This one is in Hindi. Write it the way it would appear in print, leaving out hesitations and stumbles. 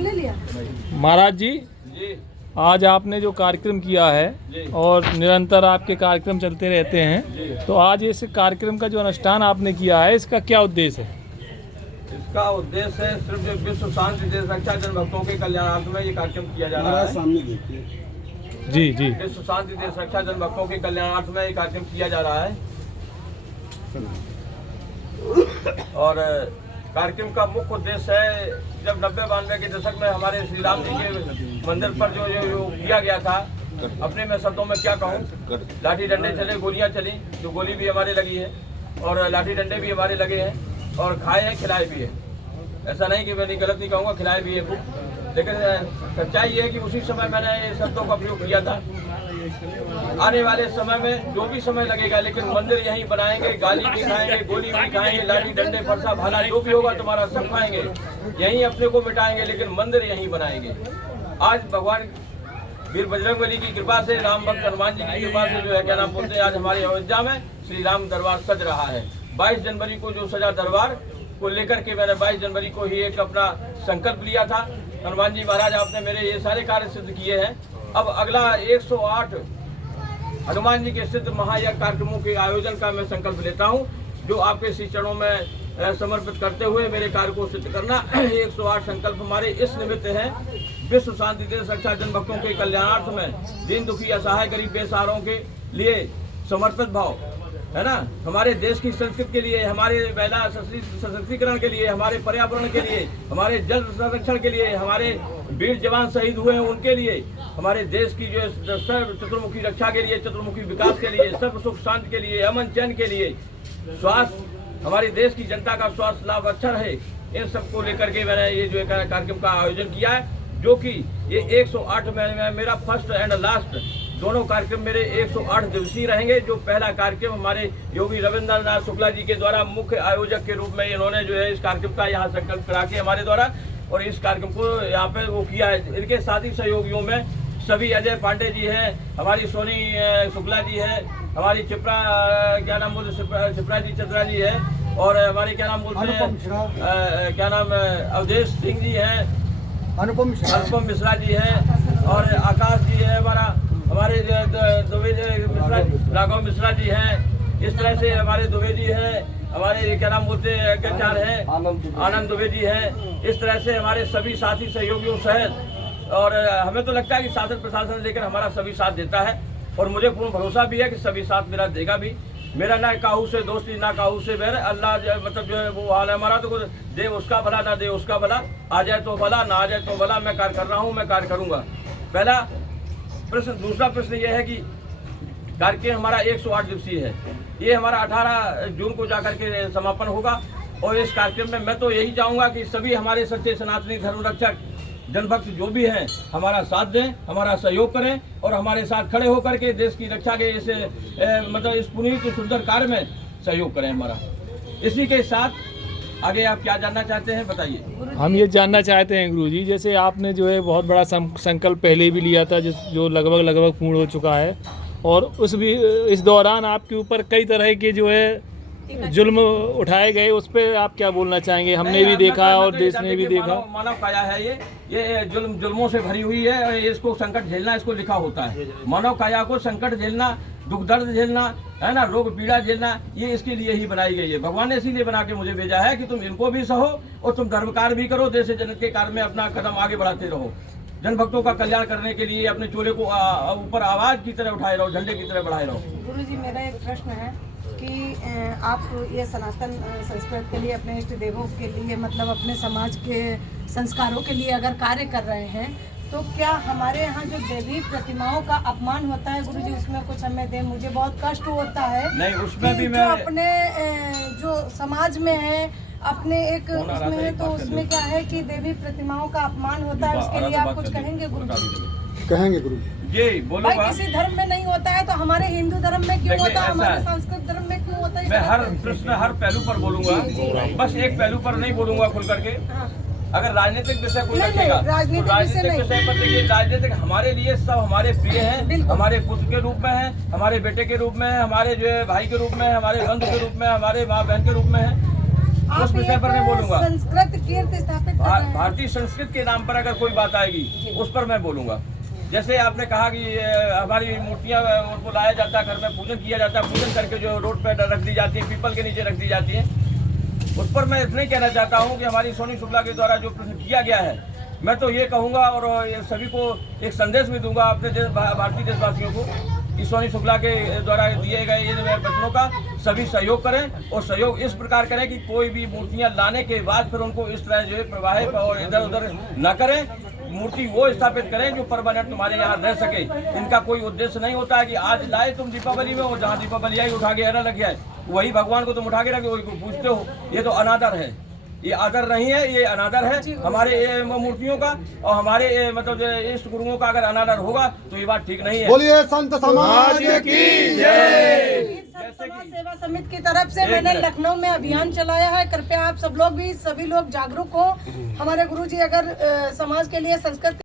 ले लिया। महाराज जी, आज आपने जो कार्यक्रम किया है और निरंतर आपके कार्यक्रम चलते रहते हैं, तो आज इस कार्यक्रम का जो अनुष्ठान आपने किया है, इसका क्या उद्देश्य है? इसका उद्देश्य है सिर्फ विश्व शांति देश रक्षा जन भक्तों के कल्याणार्थ में ये कार्यक्रम किया जा रहा है। सामने देखिए। जी जी। विश्व शांति देश रक्षा जन भक्तों के कल्याणार्थ में ये कार्यक्रम किया जा रहा है। और कार्यक्रम का मुख्य उद्देश्य है, जब 90-92 के दशक में हमारे श्री राम जी के मंदिर पर जो किया गया था, अपने में शब्दों में क्या कहूँ, लाठी डंडे चले, गोलियाँ चली, जो गोली भी हमारे लगी है और लाठी डंडे भी हमारे लगे हैं और खाए हैं, खिलाए भी है। ऐसा नहीं कि मैं गलत नहीं कहूँगा, खिलाए भी है खूब। लेकिन सच्चाई ये है कि उसी समय मैंने ये शब्दों का प्रयोग किया था। आने वाले समय में जो भी समय लगेगा, लेकिन मंदिर यहीं बनाएंगे, गाली भी खाएंगे, गोली भी खाएंगे, लाठी डंडे फरसा भाला जो भी होगा तुम्हारा सब खाएंगे, यहीं अपने को मिटाएंगे, लेकिन मंदिर यहीं बनाएंगे। आज भगवान वीर बजरंगबली की कृपा से, राम भक्त हनुमान जी की कृपा से जो है क्या नाम बोलते हैं, आज हमारे अयोध्या में श्री राम दरबार सज रहा है। 22 जनवरी को जो सजा दरबार को लेकर के मैंने 22 जनवरी को ही एक अपना संकल्प लिया था। हनुमान जी महाराज, आपने मेरे ये सारे कार्य सिद्ध किए हैं। अब अगला 108 हनुमान जी के सिद्ध महायज्ञ कार्यक्रमों के आयोजन का मैं संकल्प लेता हूं, जो आपके श्री चरणों में समर्पित करते हुए मेरे कार्य को सिद्ध करना। 108 संकल्प हमारे इस निमित्त हैं, विश्व शांति देश रक्षा जन भक्तों के कल्याणार्थ में, दीन दुखी असहाय गरीब बेसहारों के लिए समर्पित भाव, है ना, हमारे देश की संस्कृति के लिए, हमारे महिला सशक्तिकरण के लिए, हमारे पर्यावरण के लिए, हमारे जल संरक्षण के लिए, हमारे वीर जवान शहीद हुए हैं उनके लिए, हमारे देश की जो सर्व चतुर्मुखी रक्षा के लिए, चतुर्मुखी विकास के लिए, सर्व सुख शांति के लिए, अमन चैन के लिए, स्वास्थ्य, हमारे देश की जनता का स्वास्थ्य लाभ अच्छा रहे, इन सबको लेकर के मैंने ये जो कार्यक्रम का आयोजन किया है, जो कि ये 108 में मेरा फर्स्ट एंड लास्ट दोनों कार्यक्रम मेरे 108 दिवसीय रहेंगे। जो पहला कार्यक्रम हमारे योगी रविंद्रनाथ शुक्ला जी के द्वारा मुख्य आयोजक के रूप में इन्होंने जो है इस कार्यक्रम का यहाँ संकल्प करा के हमारे द्वारा और इस कार्यक्रम को यहाँ पे वो किया है। इनके साथी सहयोगियों में सभी अजय पांडे जी हैं, हमारी सोनी शुक्ला जी है, हमारी चिपरा क्या नाम बोलते चिपरा जी चतरा जी है, और हमारे क्या नाम बोलते हैं क्या नाम अवधेश सिंह जी हैं, अनुपम मिश्रा जी हैं, और आकाश जी है हमारे राघव मिश्रा जी हैं। इस तरह से हमारे दुबे जी हैं, हमारे क्या नाम बोलते हैं अग्रचार हैं, आनंद दुबे जी हैं। इस तरह से हमारे सभी साथी सहयोगियों सहित, और हमें तो लगता है कि शासन प्रशासन लेकर हमारा सभी साथ देता है, और मुझे पूर्ण भरोसा भी है कि सभी साथ मेरा देगा भी। मेरा ना काहू से दोस्ती ना काहू से बैर, अल्लाह मतलब जो है वो हाल है हमारा, तो दे उसका भला ना दे उसका भला, आ जाए तो भला ना आ जाए तो भला। मैं कार्य कर रहा हूँ, मैं कार्य करूँगा। पहला प्रश्न। दूसरा प्रश्न ये है कि कार्यक्रम हमारा 108 दिवसीय है, ये हमारा 18 जून को जाकर के समापन होगा, और इस कार्यक्रम में मैं तो यही चाहूँगा कि सभी हमारे सच्चे सनातनी धर्म रक्षक जनभक्त जो भी हैं हमारा साथ दें, हमारा सहयोग करें, और हमारे साथ खड़े होकर के देश की रक्षा के इस मतलब इस पुनीत सुंदर कार्य में सहयोग करें हमारा। इसी के साथ आगे आप क्या जानना चाहते हैं बताइए। हम ये जानना चाहते हैं गुरुजी, जैसे आपने जो है बहुत बड़ा संकल्प पहले भी लिया था, जो लगभग पूर्ण हो चुका है, और इस दौरान आपके ऊपर कई तरह के जो है जुल्म उठाए गए, उस पर आप क्या बोलना चाहेंगे? हमने भी देखा और देश ने भी देखा। मानव काया है ये जुल्मों से भरी हुई है, इसको संकट झेलना इसको लिखा होता है। मानव काया को संकट झेलना, दुख दर्द झेलना, है ना, रोग पीड़ा झेलना, ये इसके लिए ही बनाई गई है। भगवान ने इसीलिए बना के मुझे भेजा है कि तुम इनको भी सहो और तुम धर्म कार्य भी करो, देश जनता के कार्य में अपना कदम आगे बढ़ाते रहो, जन भक्तों का कल्याण करने के लिए अपने चोले को ऊपर आवाज की तरह उठाए रहो, झंडे की तरह बढ़ाए रहो। गुरुजी, मेरा एक प्रश्न है कि आप ये सनातन संस्कृति के लिए, अपने इष्ट देवों के लिए, मतलब अपने समाज के संस्कारों के लिए अगर कार्य कर रहे हैं, तो क्या हमारे यहाँ जो देवी प्रतिमाओं का अपमान होता है गुरुजी, उसमें कुछ हमें दें? मुझे बहुत कष्ट होता है। नहीं, उसमें भी मैं अपने जो समाज में है, अपने एक उसमें है, तो उसमें क्या है कि देवी प्रतिमाओं का अपमान होता है, उसके लिए आप कुछ कहेंगे गुरुजी? कहेंगे गुरुजी जी, बोलो। भाई किसी धर्म में नहीं होता है तो हमारे हिंदू धर्म में क्यों होता है, हमारे संस्कृत धर्म में क्यों होता है? मैं हर प्रश्न हर पहलू पर बोलूंगा, बस एक पहलू पर नहीं बोलूंगा खुल करके। अगर राजनीतिक विषय कोई रखेगा तो राजनीतिक विषय पर देखिए, राजनीतिक हमारे लिए सब हमारे प्रिय हैं, हमारे पुत्र के रूप में है, हमारे बेटे के रूप में है, हमारे जो है भाई के रूप में है, हमारे बंधु के रूप में, हमारे माँ बहन के रूप में है। उस विषय पर मैं बोलूंगा। संस्कृत कीर्ति स्थापित कर रहे हैं। भारतीय संस्कृत के नाम पर अगर कोई बात आएगी उस पर मैं बोलूंगा। जैसे आपने कहा कि हमारी मूर्तियां उनको लाया जाता है, घर में पूजन किया जाता है, पूजन करके जो रोड पे रख दी जाती है, पीपल के नीचे रख दी जाती है, उस पर मैं इतना ही कहना चाहता हूं कि हमारी सोनी शुक्ला के द्वारा जो प्रश्न किया गया है, मैं तो ये कहूंगा और ये सभी को एक संदेश भी दूंगा अपने भारतीय देशवासियों को कि सोनी शुक्ला के द्वारा दिए गए ये वचनों का सभी सहयोग करें और सहयोग इस प्रकार करें कि कोई भी मूर्तियां लाने के बाद फिर उनको इस तरह जो है प्रवाहित और इधर उधर न करें। मूर्ति वो स्थापित करें जो परमानेंट तुम्हारे यहाँ रह सके। इनका कोई उद्देश्य नहीं होता है कि आज लाए तुम दीपावली में और जहाँ दीपावली आई उठा के एरा लग गया है, वही भगवान को तुम उठा के रखे वही को पूछते हो। ये तो अनादर है, ये आदर नहीं है, ये अनादर है हमारे मूर्तियों का। और हमारे मतलब इष्ट गुरुओं का अगर अनादर होगा तो ये बात ठीक नहीं है। बोलिए संत समाज की जय। समाज सेवा समिति की तरफ से मैंने लखनऊ में अभियान चलाया है। कृपया आप सब लोग भी, सभी लोग जागरूक हो। हमारे गुरुजी अगर समाज के लिए संस्कृत